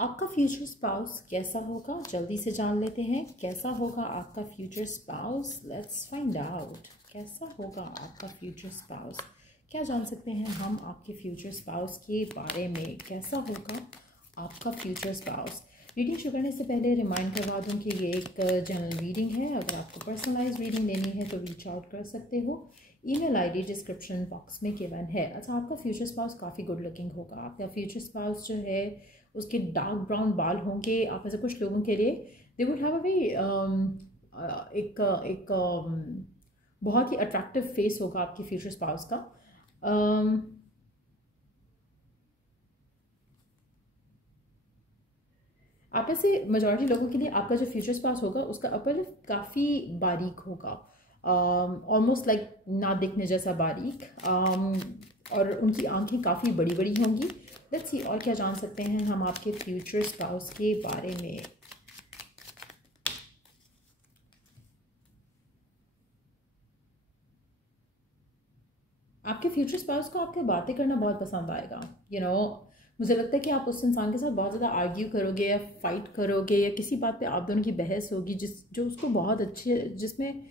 आपका future spouse कैसा होगा, जल्दी से जान लेते हैं। कैसा होगा आपका future spouse, let's find out. कैसा होगा आपका फ्यूचर स्पाउस, क्या जान सकते हैं हम आपके फ्यूचर स्पाउस के बारे में। कैसा होगा आपका फ्यूचर स्पाउस। रीडिंग शुरू करने से पहले रिमाइंड करवा दूं कि ये एक जनरल रीडिंग है। अगर आपको पर्सनलाइज रीडिंग लेनी है तो रीच आउट कर सकते हो। ईमेल आईडी डिस्क्रिप्शन बॉक्स में गिवन है। अच्छा, आपका फ्यूचर स्पाउस काफ़ी गुड लुकिंग होगा। आपका फ्यूचर स्पाउस जो है उसके डार्क ब्राउन बाल होंगे। आप में से कुछ लोगों के लिए they would have a very एक बहुत ही अट्रैक्टिव फेस होगा आपके फ्यूचर स्पाउस का। आप में से मेजॉरिटी लोगों के लिए आपका जो फ्यूचर स्पाउस होगा उसका अपर लिप काफ़ी बारीक होगा, ऑलमोस्ट लाइक ना दिखने जैसा बारीक, और उनकी आंखें काफ़ी बड़ी बड़ी होंगी। लेट्स सी और क्या जान सकते हैं हम आपके फ्यूचर स्पाउस के बारे में। आपके फ्यूचर स्पाउस को आपके बातें करना बहुत पसंद आएगा। मुझे लगता है कि आप उस इंसान के साथ बहुत ज़्यादा आर्ग्यू करोगे या फाइट करोगे या किसी बात पे आप दोनों की बहस होगी जो उसको बहुत अच्छी, जिसमें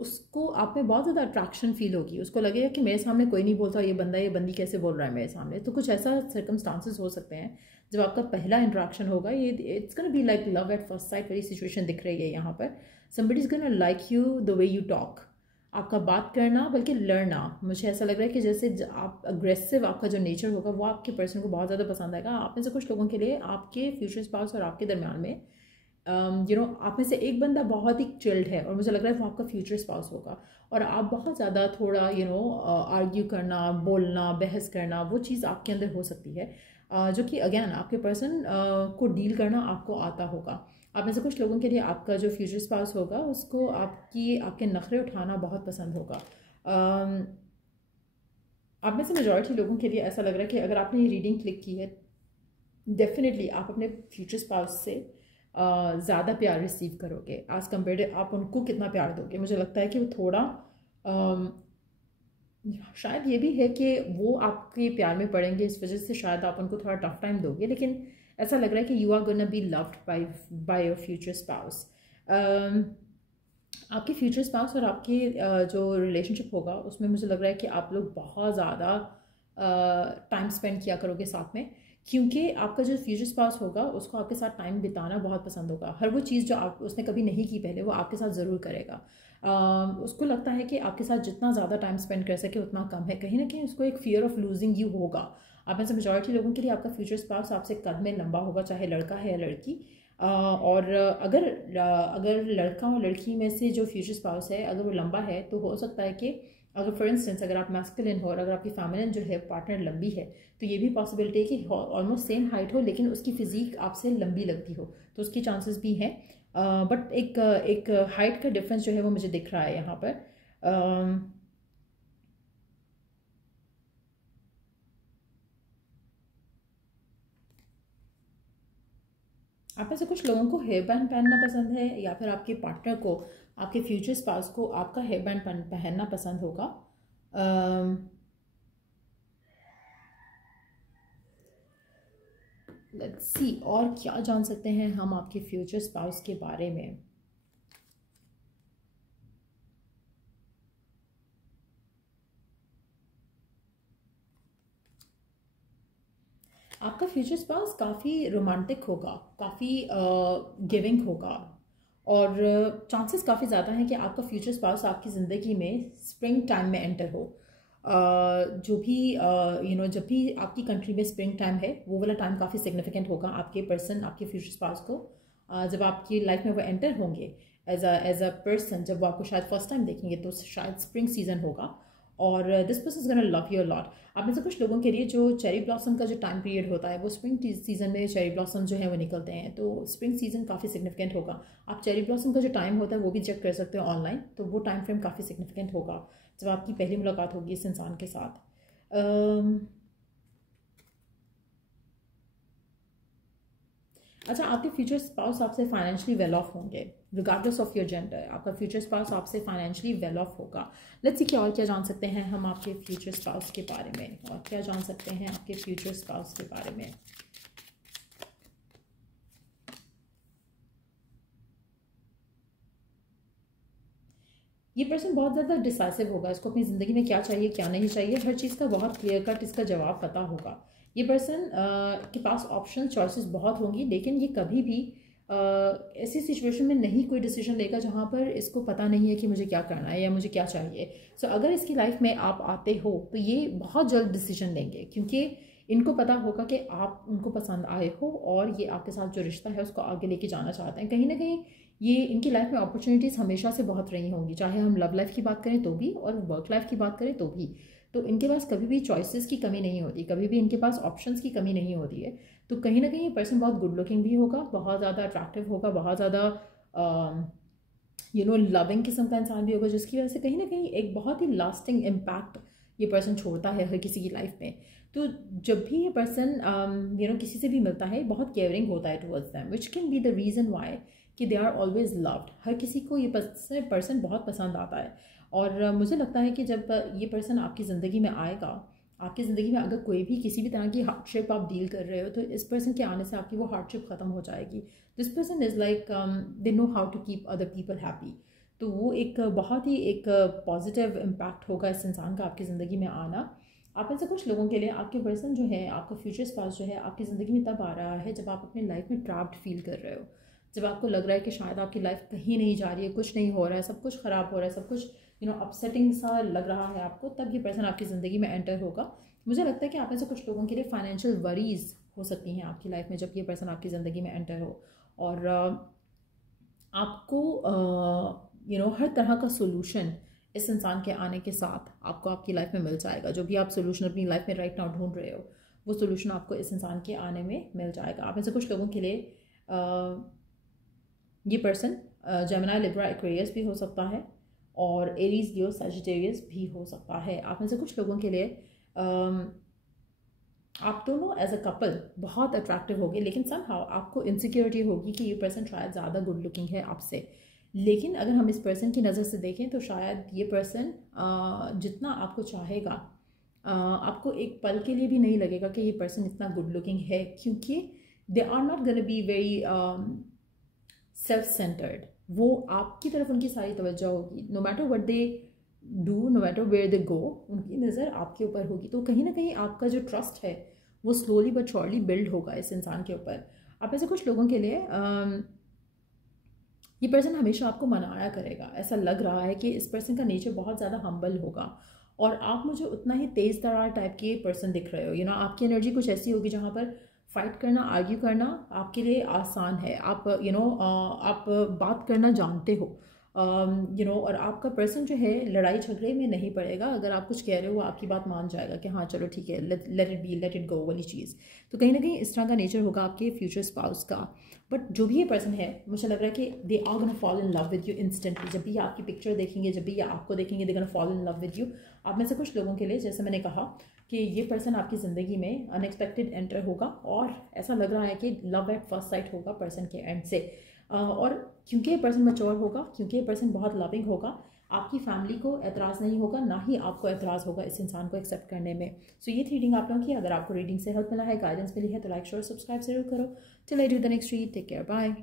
उसको आप में बहुत ज़्यादा अट्रैक्शन फील होगी। उसको लगेगा कि मेरे सामने कोई नहीं बोलता, ये बंदा ये बंदी कैसे बोल रहा है मेरे सामने। तो कुछ ऐसा सर्कमस्टांसेस हो सकते हैं जब आपका पहला इंट्रैक्शन होगा। ये it's gonna be like love at first sight वाली सिचुएशन दिख रही है यहाँ पर। Somebody is gonna like you the way you talk, आपका बात करना बल्कि लड़ना। मुझे ऐसा लग रहा है कि जैसे आप अग्रेसिव, आपका जो नेचर होगा वो आपके पर्सन को बहुत ज़्यादा पसंद आएगा। आप में से कुछ लोगों के लिए आपके फ्यूचर स्पाउस और आपके दरमियान में आप में से एक बंदा बहुत ही चिल्ड है और मुझे लग रहा है वो आपका फ्यूचर स्पाउस होगा। और आप बहुत ज़्यादा थोड़ा आर्ग्यू करना, बोलना, बहस करना, वो चीज़ आपके अंदर हो सकती है, जो कि अगेन आपके पर्सन को डील करना आपको आता होगा। आप में से कुछ लोगों के लिए आपका जो फ्यूचर स्पाउस होगा उसको आपके नखरे उठाना बहुत पसंद होगा। आप में से मेजॉरिटी लोगों के लिए ऐसा लग रहा है कि अगर आपने ये रीडिंग क्लिक की है, डेफिनेटली आप अपने फ्यूचर स्पाउस से ज़्यादा प्यार रिसीव करोगे एज़ कम्पेयर आप उनको कितना प्यार दोगे। मुझे लगता है कि वो थोड़ा शायद ये भी है कि वो आपके प्यार में पड़ेंगे, इस वजह से शायद आप उनको थोड़ा टफ टाइम दोगे। लेकिन ऐसा लग रहा है कि you are gonna be loved by your future spouse. आपके फ्यूचर स्पाउस और आपके जो रिलेशनशिप होगा उसमें मुझे लग रहा है कि आप लोग बहुत ज़्यादा टाइम स्पेंड किया करोगे साथ में, क्योंकि आपका जो फ्यूचर स्पाउस होगा उसको आपके साथ टाइम बिताना बहुत पसंद होगा। हर वो चीज़ जो उसने कभी नहीं की पहले वो आपके साथ ज़रूर करेगा। उसको लगता है कि आपके साथ जितना ज़्यादा टाइम स्पेंड कर सके उतना कम है। कहीं ना कहीं उसको एक फियर ऑफ लूजिंग यू होगा। आप में से मेजॉरिटी लोगों के लिए आपका फ्यूचर स्पाउस आपसे कद में लंबा होगा, चाहे लड़का है या लड़की। और अगर लड़का और लड़की में से जो फ्यूचर स्पाउस है अगर वो लंबा है तो हो सकता है कि अगर फॉर इंस्टेंस अगर आप मैस्कुलिन हो और अगर आपकी फेमिनिन जो है पार्टनर लंबी है तो ये भी पॉसिबिलिटी है कि ऑलमोस्ट सेम हाइट हो लेकिन उसकी फिजिक आपसे लंबी लगती हो, तो उसकी चांसेस भी हैं। बट एक हाइट का डिफरेंस जो है वो मुझे दिख रहा है यहाँ पर। आप में से कुछ लोगों को हेयर बैंड पहनना पसंद है या फिर आपके पार्टनर को, आपके फ्यूचर स्पाउस को आपका हेयर बैंड पहनना पसंद होगा। लेट्स सी और क्या जान सकते हैं हम आपके फ्यूचर स्पाउस के बारे में। आपका फ्यूचर स्पाउस काफ़ी रोमांटिक होगा, काफ़ी गिविंग होगा और चांसेस काफ़ी ज़्यादा हैं कि आपका फ्यूचर स्पाउस आपकी ज़िंदगी में स्प्रिंग टाइम में एंटर हो। जो भी जब भी आपकी कंट्री में स्प्रिंग टाइम है वो वाला टाइम काफ़ी सिग्निफिकेंट होगा आपके पर्सन, आपके फ्यूचर स्पाउस को। जब आपकी लाइफ में वो एंटर होंगे एज अ पर्सन, जब वो आपको शायद फर्स्ट टाइम देखेंगे तो शायद स्प्रिंग सीजन होगा और this person is gonna love you a lot. आप में से कुछ लोगों के लिए जो चेरी ब्लॉसम का जो टाइम पीरियड होता है वो स्प्रिंग सीजन में चेरी ब्लॉसम जो है वो निकलते हैं, तो स्प्रिंग सीजन काफ़ी सिग्निफिकेंट होगा। आप चेरी ब्लॉसम का जो टाइम होता है वो भी चेक कर सकते हो ऑनलाइन, तो वो टाइम फ्रेम काफ़ी सिग्निफिकेंट होगा जब आपकी पहली मुलाकात होगी इस इंसान के साथ। अच्छा, आपके फ्यूचर स्पाउस आपसे फाइनेंशियली वेल ऑफ होंगे रिगार्डलेस ऑफ योर जेंडर। आपका फ्यूचर स्पाउस आपसे फाइनेंशियली वेल ऑफ होगा। लेट्स सी और क्या जान सकते हैं हम आपके फ्यूचर स्पाउस के बारे में, और क्या जान सकते हैं आपके फ्यूचर स्पाउस के बारे में। ये पर्सन बहुत ज़्यादा डिसाइसिव होगा, इसको अपनी ज़िंदगी में क्या चाहिए क्या नहीं चाहिए हर चीज़ का बहुत क्लियर कट इसका जवाब पता होगा। ये पर्सन के पास ऑप्शन चॉइसेस बहुत होंगी, लेकिन ये कभी भी ऐसी सिचुएशन में नहीं कोई डिसीजन लेगा जहाँ पर इसको पता नहीं है कि मुझे क्या करना है या मुझे क्या चाहिए। सो अगर इसकी लाइफ में आप आते हो तो ये बहुत जल्द डिसीजन लेंगे, क्योंकि इनको पता होगा कि आप उनको पसंद आए हो और ये आपके साथ जो रिश्ता है उसको आगे लेके जाना चाहते हैं। कहीं ना कहीं ये इनकी लाइफ में अपॉर्चुनिटीज़ हमेशा से बहुत रही होंगी, चाहे हम लव लाइफ की बात करें तो भी और वर्क लाइफ की बात करें तो भी। तो इनके पास कभी भी चॉइसेस की कमी नहीं होती, कभी भी इनके पास ऑप्शंस की कमी नहीं होती है। तो कहीं ना कहीं ये पर्सन बहुत गुड लुकिंग भी होगा, बहुत ज़्यादा अट्रैक्टिव होगा, बहुत ज़्यादा लविंग किस्म का इंसान भी होगा, जिसकी वजह से कहीं ना कहीं एक बहुत ही लास्टिंग इम्पैक्ट ये पर्सन छोड़ता है हर किसी की लाइफ में। तो जब भी ये पर्सन किसी से भी मिलता है बहुत केयरिंग होता है towards them, which can be the reason why कि दे आर ऑलवेज लव्ड। हर किसी को ये पर्सन बहुत पसंद आता है। और मुझे लगता है कि जब ये पर्सन आपकी ज़िंदगी में आएगा, आपकी ज़िंदगी में अगर कोई भी किसी भी तरह की हार्डशिप आप डील कर रहे हो तो इस पर्सन के आने से आपकी वो हार्डशिप ख़त्म हो जाएगी। This person is like they know how to keep other people happy. तो वो एक बहुत ही एक पॉजिटिव इम्पैक्ट होगा इस इंसान का आपकी ज़िंदगी में आना। आप में से कुछ लोगों के लिए आपके पर्सन जो है, आपका फ्यूचर स्पाउस जो है आपकी ज़िंदगी में तब आ रहा है जब आप अपनी लाइफ में ट्रैप्ड फील कर रहे हो, जब आपको लग रहा है कि शायद आपकी लाइफ कहीं नहीं जा रही है, कुछ नहीं हो रहा है, सब कुछ ख़राब हो रहा है, सब कुछ अपसेटिंग सा लग रहा है आपको, तब ये पर्सन आपकी ज़िंदगी में एंटर होगा। मुझे लगता है कि आप में से कुछ लोगों के लिए फाइनेंशियल वरीज हो सकती हैं आपकी लाइफ में जब ये पर्सन आपकी ज़िंदगी में एंटर हो। और आपको हर तरह का सोल्यूशन इस इंसान के आने के साथ आपको आपकी लाइफ में मिल जाएगा। जो भी आप सोल्यूशन अपनी लाइफ में राइट नाउ ढूंढ रहे हो वो सोल्यूशन आपको इस इंसान के आने में मिल जाएगा। आप में से कुछ लोगों के लिए ये पर्सन जेमिनी, लिब्रा, एक्वेरियस भी हो सकता है और एरीज, लियो, सजिटेरियस भी हो सकता है। आप में से कुछ लोगों के लिए आप दोनों एज अ कपल बहुत अट्रैक्टिव होगे, लेकिन समहाउ आपको इनसिक्योरिटी होगी कि ये पर्सन शायद ज़्यादा गुड लुकिंग है आपसे। लेकिन अगर हम इस पर्सन की नज़र से देखें तो शायद ये पर्सन जितना आपको चाहेगा आपको एक पल के लिए भी नहीं लगेगा कि ये पर्सन इतना गुड लुकिंग है, क्योंकि they are not gonna be very self centred. वो आपकी तरफ उनकी सारी तवज्जो होगी, no matter what they do, no matter where they go, उनकी नज़र आपके ऊपर होगी। तो कहीं ना कहीं आपका जो ट्रस्ट है वो स्लोली बट श्योरली बिल्ड होगा इस इंसान के ऊपर। आप ऐसे कुछ लोगों के लिए ये पर्सन हमेशा आपको मनाया करेगा। ऐसा लग रहा है कि इस पर्सन का नेचर बहुत ज़्यादा हम्बल होगा और आप मुझे उतना ही तेज़ तरार टाइप के पर्सन दिख रहे हो। आपकी एनर्जी कुछ ऐसी होगी जहाँ पर फाइट करना, आर्ग्यू करना आपके लिए आसान है। आप आप बात करना जानते हो, और आपका पर्सन जो है लड़ाई झगड़े में नहीं पड़ेगा। अगर आप कुछ कह रहे हो आपकी बात मान जाएगा कि हाँ चलो ठीक है, let it be, let it go वाली चीज़। तो कहीं ना कहीं इस तरह का नेचर होगा आपके फ्यूचर स्पाउस का। बट जो भी ये पर्सन है, मुझे लग रहा है कि they are gonna fall in love with you instantly. जब भी ये आपकी पिक्चर देखेंगे, जब भी ये आपको देखेंगे, they gonna fall in love with you. आप में से कुछ लोगों के लिए, जैसे मैंने कहा, कि ये पर्सन आपकी ज़िंदगी में अनएक्सपेक्टेड एंटर होगा और ऐसा लग रहा है कि लव एट फर्स्ट साइट होगा पर्सन के एंड से। और क्योंकि ये पर्सन मैच्योर होगा, क्योंकि ये पर्सन बहुत लविंग होगा, आपकी फैमिली को एतराज़ नहीं होगा, ना ही आपको एतराज़ होगा इस इंसान को एक्सेप्ट करने में। सो ये थी रीडिंग आप लोगों की। अगर आपको रीडिंग से हेल्प मिला है, गाइडेंस मिली है, तो लाइक, शेयर, सब्सक्राइब जरूर करो। Till I do the next read, take care, bye.